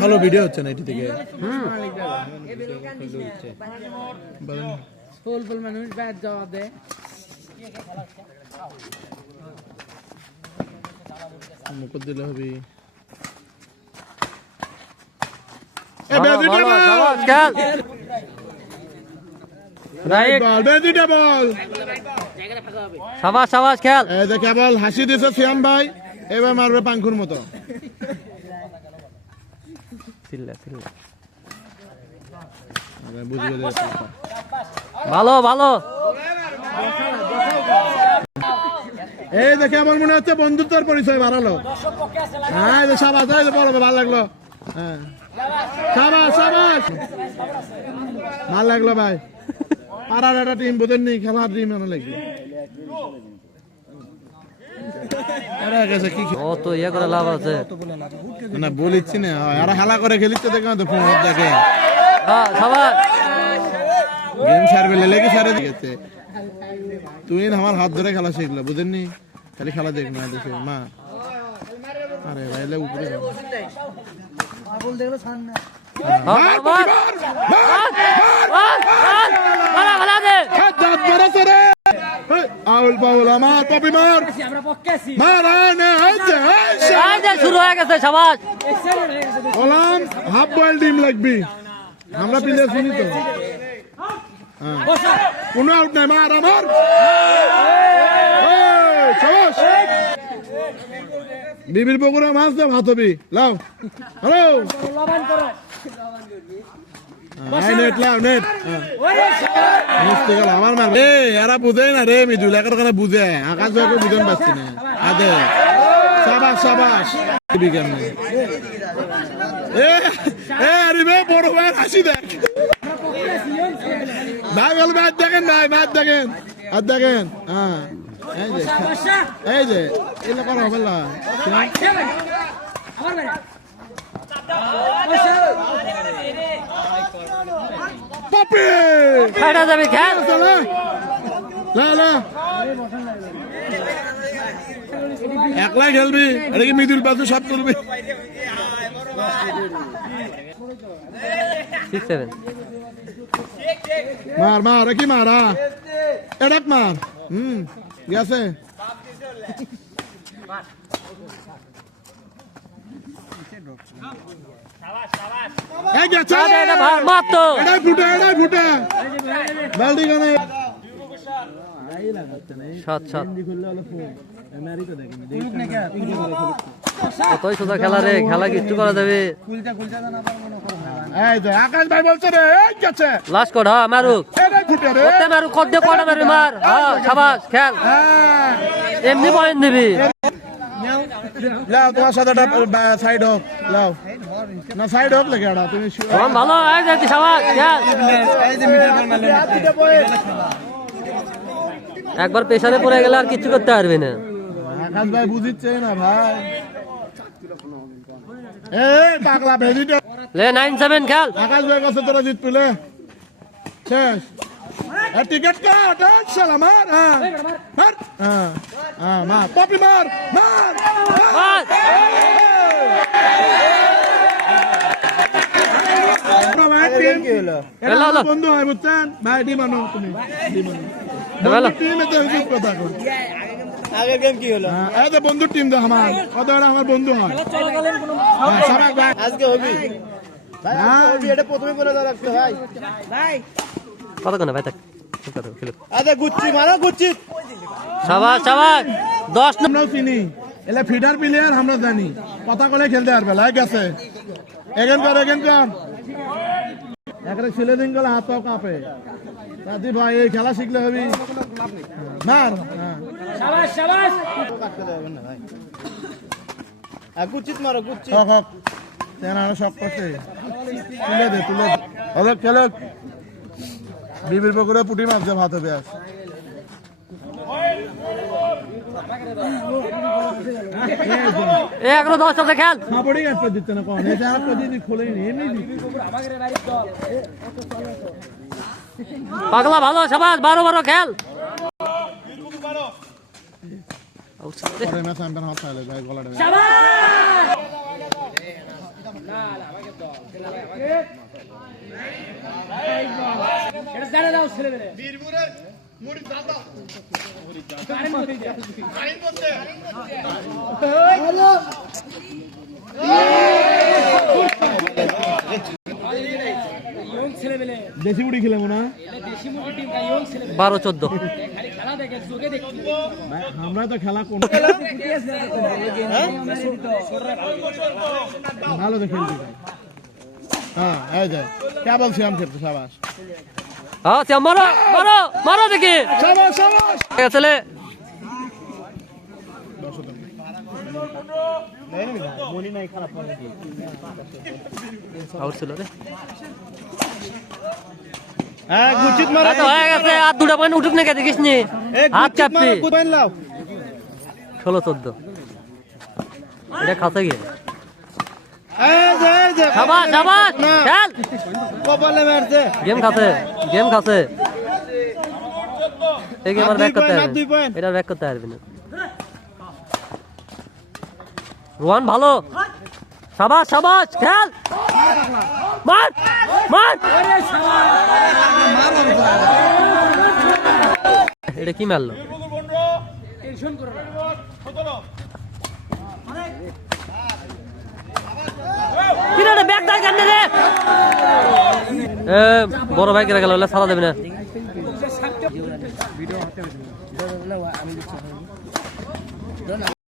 ভালো ভিডিও হচ্ছে না এটি থেকে। মানুষ ব্যাট যাওয়া দেয় মুকুট দিলে হবে। কেবল হাসি দিছে শ্যাম ভাই, এবার মারবে পাঙ্কুর মতো। ভালো ভালো। এই দেখে আমার মনে হচ্ছে বন্ধুত্বের পরিচয় বাড়ালো। হ্যাঁ সাবাস, বলো ভালো লাগলো। হ্যাঁ সাবাস সাবাস, ভালো লাগলো ভাই। আর একটা টিম বোঝেন নি, খেলার টিম আনা লাগবে। না বলিচ্ছি না, আর হেলা করে খেলিচ্ছে দেখে তো ফোন দেখে গেম সারবে লেগে সারে দিয়েছে। তুই আমার হাত ধরে খেলা শিখলো, বুঝেননি? খালি খেলা দেখ না দেশে মা। আরে ভাইলে উপরে আউল পাউল আমার পপি মার শুরু হয়ে গেছে সমাজ। ওলাম হাফ বয়েল ডিম লাগবি, আমরা প্লেয়ার শুনি তো। কোনো আউট নাই, মার আমার বিবির পুকুরে মাছ দে, ভাত হবি লাও। হ্যালো নেট লাও নেট। আমার মার এরা বুঝে না রে, মিজুল একার কারণে বুঝে আকাশ বুঝেন পাচ্ছি না। আদে সাবাস সাবাস কেমনে বড় ভাই হাসি দেখ ভাই, বল ম্যাচ দেখেন ভাই, ম্যাচ দেখেন আর দেখেন। হ্যাঁ এই যে এগুলো করা হবে না। একলাই খেলবি, এটা কি মিদুল পাশে সব করবি? মার মার কি মারা এডাক মার। গেছে খেলা রে, খেলা কিচ্ছু করা যাবে। আকাশ ভাই বলছে রে লাস্ট কর। হ্যাঁ মারুক মারুক, কত দিয়ে কটা মারবি মার। হ্যাঁ সাবাস খেল, এমনি পয়েন্ট দিবি। লাও তোমার সাথে সাইড হোক, লাও না সাইড হোক লাগে তুমি ভালো। সাবাস খেল, একবার পেছনে পড়ে গেলে আর কিছু করতে পারবি না। আকাশ ভাই বুঝিচ্ছে না ভাই। পাগলা ভেজিটা লে 9-7 খেল। আকাশ ভাই কাছে তোরা জিত পেলে শেষ। টিকেট কাট শালা মার। মার পপি মার মার। বন্ধু হয় বুঝছেন ভাই, ডিম আনো তুমি কথা কর। আগের গেম কি হলো? এই যে বন্ধুর টিম দে আমার, কত আমার বন্ধু হয়। আজকে হবি এটা প্রথমে করে রাখতে ভাই। ভাই কত কোন ভাই থাক খেলো। আরে গুচ্ছি মারো গুচ্ছি। শাবাশ শাবাশ 10 আমরা চিনি এলা ফিডার প্লেয়ার, আমরা জানি কথা কলে খেলতে পারবে। লাইক আছে এগেন কর একরে ছেলে দিন গেলে হাত পাও কাঁপে। দাদি ভাই এই খেলা শিখলে হবি মার। শাবাশ শাবাশ কাটতে দেবেন না ভাই। গুচ্ছিত মারো গুচ্ছি হক হক তেনা সব করতে তুলে দে হলো খেলো। বিবির পুকুরে পুঁটি মাছ দিয়ে ভাত হবে। আস এগারো 10 সাথে খেল। খাবড়ি একটা দিতে না কোন এটা আর কদিন খোলেনি এমনি পাগলা ভালো। শাবাশ 12 খেল। আউট ছিল রে। পরে ম্যাচ আম্পায়ার হাত চাইলে ভাই গলাটা এটা জানা দাও ছেলে মেয়ে বীরপুরের মুড়ি দাদা ইয়ং ছেলে মেয়ে দেশি মুড়ি খেলে মনে হয় দেশি মুরগি টিম কা ইয়ং ছেলে 12-14 খালি খেলা দেখে চোখে দেখছি আমরা তো খেলা কোন ভালো তো খেলছি হ্যাঁ এই যে কে বলছি আমি খেলতে শাবাশ হ্যাঁ সে মারো মারো মারো দেখি শাবাশ শাবাশ ঠিক আছে লে। আউট ছিল রে। হ্যাঁ গুচিত মারা তো হয়ে গেছে আর 2টা পয়েন্ট উঠুক না কে দেখিস নি হাত চাপবি কুদাইন লাও 16-14 এটা খাতে গিয়ে এই যে শাবাশ শাবাশ খেল কপালে মারছে গেম খাতে এই গেম আর ব্যাক করতে আর হবে 2 পয়েন্ট এটা ব্যাক করতে পারবি না রোহান ভালো শাবাশ শাবাশ খেল মার মার এটা কি মারলো টেনশন করো না কিরে ব্যাক দাই কেন রে বড় ভাই কেন গেল সারা দেবে না